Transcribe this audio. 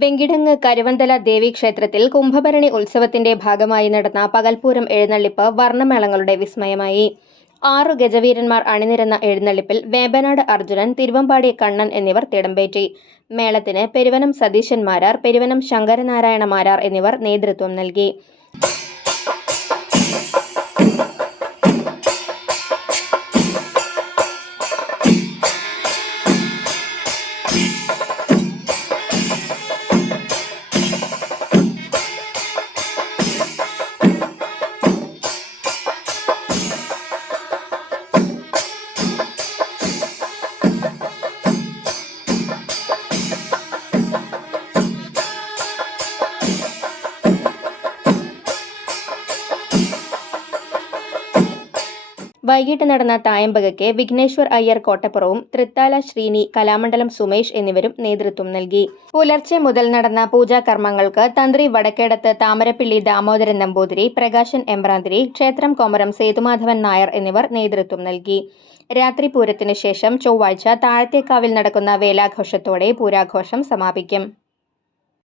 വെങ്കിടങ്ങ് കരുവന്തല ദേവീക്ഷേത്രത്തിൽ കുംഭഭരണി ഉത്സവത്തിന്റെ ഭാഗമായി നടന്ന പകൽപ്പൂരം എഴുന്നള്ളിപ്പ് വർണ്ണമേളങ്ങളുടെ വിസ്മയമായി. 6 ഗജവീരന്മാർ അണിനിരന്ന എഴുന്നള്ളിപ്പിൽ വേമ്പനാട് അർജുനൻ, തിരുവമ്പാടി കണ്ണൻ എന്നിവർ തിടമ്പേറ്റി. മേളത്തിന് പെരുവനം സതീശൻ മാരാർ, പെരുവനം ശങ്കരനാരായണ മാരാർ എന്നിവർ നേതൃത്വം നൽകി. വൈകിട്ട് നടന്ന തായമ്പകയ്ക്ക് വിഘ്നേശ്വർ അയ്യർ കോട്ടപ്പുറവും തൃത്താല ശ്രീനി, കലാമണ്ഡലം സുമേഷ് എന്നിവരും നേതൃത്വം നൽകി. പുലർച്ചെ മുതൽ നടന്ന പൂജാകർമ്മങ്ങൾക്ക് തന്ത്രി വടക്കേടത്ത് താമരപ്പിള്ളി ദാമോദരൻ നമ്പൂതിരി, പ്രകാശൻ എമ്പ്രാന്തിരി, ക്ഷേത്രം കൊമരം സേതുമാധവൻ നായർ എന്നിവർ നേതൃത്വം നൽകി. രാത്രി പൂരത്തിനു ശേഷം ചൊവ്വാഴ്ച താഴത്തേക്കാവിൽ നടക്കുന്ന വേലാഘോഷത്തോടെ പൂരാഘോഷം സമാപിക്കും.